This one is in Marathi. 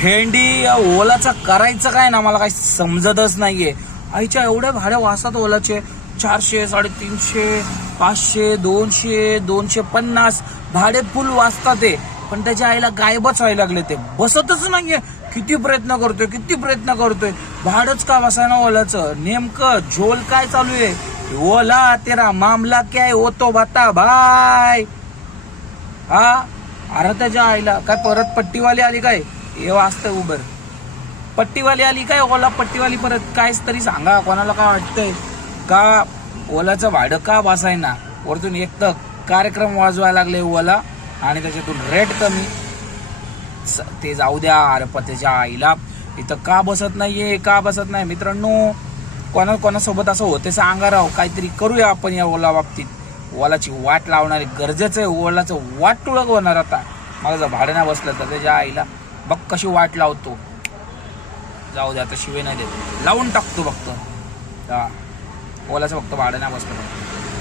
भेंडी या ओलाचं करायचं काय ना मला काही समजतच नाहीये. आईच्या एवढे भाडे वाजतात ओलाचे. 400, 350, 500, 200, 250 भाडे फुल वाजतात ते. पण त्याच्या आईला गायबच व्हायला लागले, ते बसतच नाहीये. किती प्रयत्न करतोय भाडच का बसायना ओलाचं. नेमकं झोल काय चालू आहे? ओला तेरा मामला क्या है वो तो बता भाई. हा अरे त्याच्या आईला काय परत पट्टीवाली आली काय? हे वाजतंय उबर. पट्टीवाली आली काय? ओला पट्टीवाली परत काय तरी सांगा. कोणाला काय वाटतंय का ओलाचं भाडं का बसायना? वरतून एक तर कार्यक्रम वाजवायला लागले ओला आणि त्याच्यातून रेट कमी. ते जाऊ द्या. अरे त्याच्या आईला इथं का बसत नाही मित्रांनो. कोणासोबत असं होते सांगा राव. काहीतरी करूया आपण या ओला बाबतीत. ओलाची वाट लावणारे गरजेचं आहे. ओलाचं वाट तुळक होणार आता. मला जर भाडं नाही बसलं तर त्याच्या आईला बघ कशी वाट लावतो. जाऊ द्या, आता शिवे नाही देत, लावून टाकतो फक्त. ओलाचं फक्त भाडं नाही बसलं.